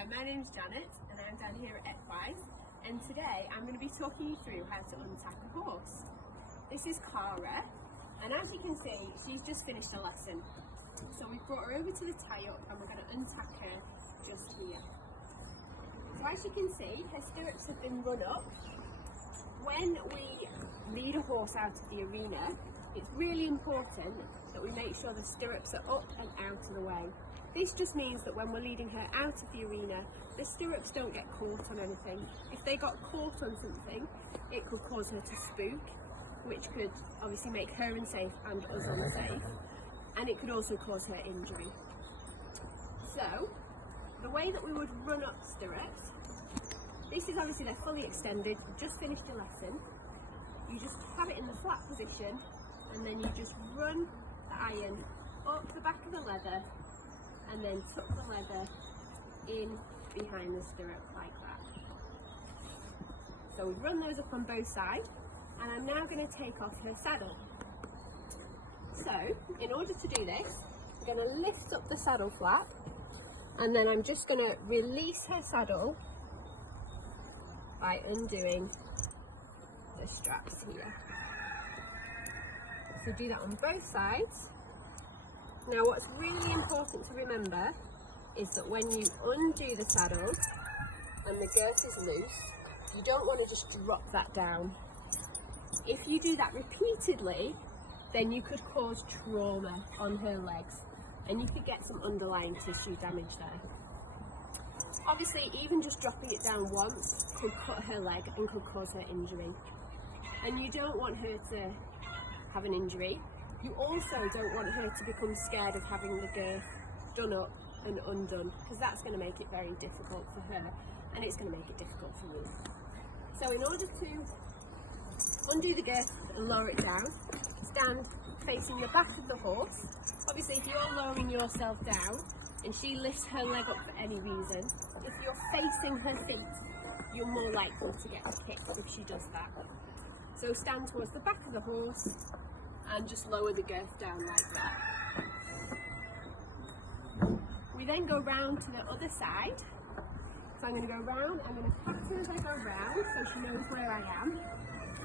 Hi, my name's Janet and I'm down here at Equine, and today I'm going to be talking you through how to untack a horse. This is Cara, and as you can see, she's just finished a lesson. So we've brought her over to the tie-up and we're going to untack her just here. So as you can see, her stirrups have been run up. When we lead a horse out of the arena, it's really important that we make sure the stirrups are up and out of the way. This just means that when we're leading her out of the arena, the stirrups don't get caught on anything. If they got caught on something, it could cause her to spook, which could obviously make her unsafe and us unsafe, and it could also cause her injury. So, the way that we would run up stirrups, this is obviously they're fully extended, you've just finished your lesson, you just have it in the flat position, and then you just run the iron up the back of the leather, and then tuck the leather in behind the stirrup like that. So we run those up on both sides, and I'm now going to take off her saddle. So in order to do this, I'm going to lift up the saddle flap, and then I'm just going to release her saddle by undoing the straps here. So do that on both sides. Now what's really important to remember is that when you undo the saddle and the girth is loose, you don't want to just drop that down. If you do that repeatedly, then you could cause trauma on her legs and you could get some underlying tissue damage there. Obviously, even just dropping it down once could cut her leg and could cause her injury. And you don't want her to have an injury. You also don't want her to become scared of having the girth done up and undone, because that's going to make it very difficult for her, and it's going to make it difficult for you. So in order to undo the girth and lower it down, stand facing the back of the horse. Obviously, if you're lowering yourself down and she lifts her leg up for any reason, if you're facing her feet, you're more likely to get kicked if she does that. So stand towards the back of the horse and just lower the girth down like that. We then go round to the other side. So I'm going to go round, I'm going to pat her as I go round so she knows where I am.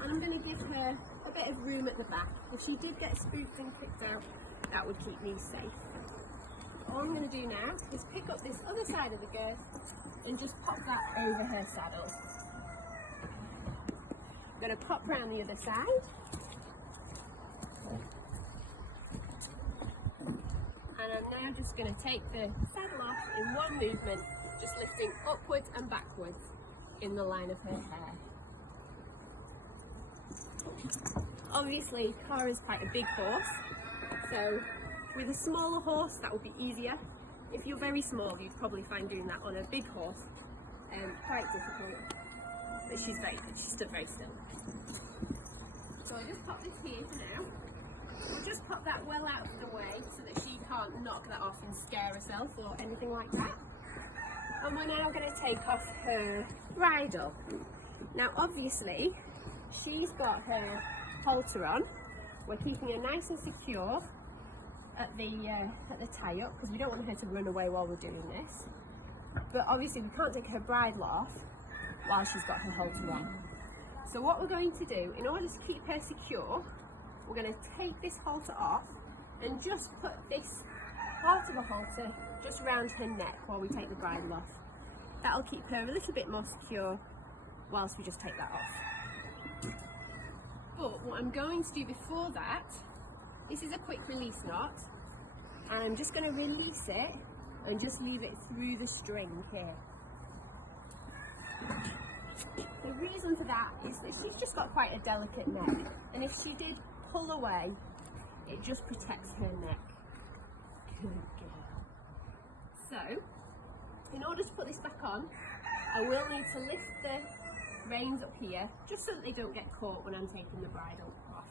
And I'm going to give her a bit of room at the back. If she did get spooked and kicked out, that would keep me safe. All I'm going to do now is pick up this other side of the girth and just pop that over her saddle. I'm going to pop round the other side. And I'm now just going to take the saddle off in one movement, just lifting upwards and backwards in the line of her hair. Obviously, Cara's quite a big horse, so with a smaller horse that would be easier. If you're very small, you'd probably find doing that on a big horse quite difficult, but she's very good, she stood very still. So I just pop this here for now. We'll just pop that well out of the way so that she can't knock that off and scare herself or anything like that. And we're now going to take off her bridle. Now obviously she's got her halter on. We're keeping her nice and secure at the tie-up because we don't want her to run away while we're doing this. But obviously we can't take her bridle off while she's got her halter on. So what we're going to do, in order to keep her secure, we're going to take this halter off and just put this part of the halter just around her neck while we take the bridle off. That'll keep her a little bit more secure whilst we just take that off. But what I'm going to do before that, this is a quick release knot, and I'm just going to release it and just leave it through the string here. The reason for that is that she's just got quite a delicate neck, and if she did pull away, it just protects her neck. Good girl. So, in order to put this back on, I will need to lift the reins up here, just so that they don't get caught when I'm taking the bridle off.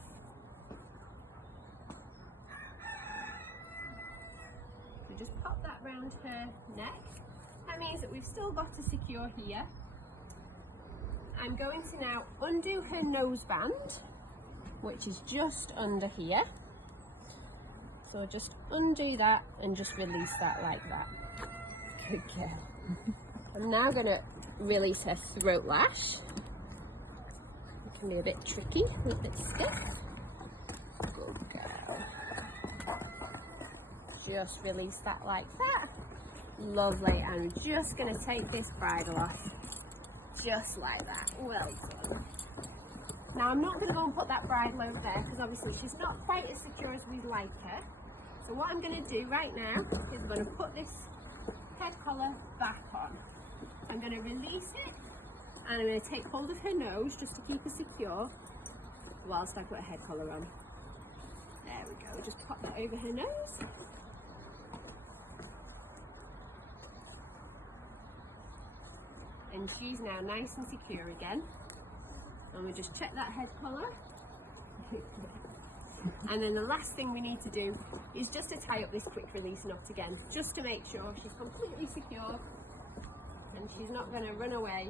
So just pop that round her neck. That means that we've still got to secure here. I'm going to now undo her noseband, which is just under here. So just undo that and just release that like that. Good girl. I'm now going to release her throat lash. It can be a bit tricky, a little bit stiff. Good girl. Just release that like that. Lovely. I'm just going to take this bridle off. Just like that. Well done. Now I'm not going to go and put that bridle over there because obviously she's not quite as secure as we'd like her. So what I'm going to do right now is I'm going to put this head collar back on. I'm going to release it and I'm going to take hold of her nose just to keep her secure whilst I put a head collar on. There we go. Just pop that over her nose. And she's now nice and secure again. And we just check that head collar. And then the last thing we need to do is just to tie up this quick release knot again, just to make sure she's completely secure and she's not going to run away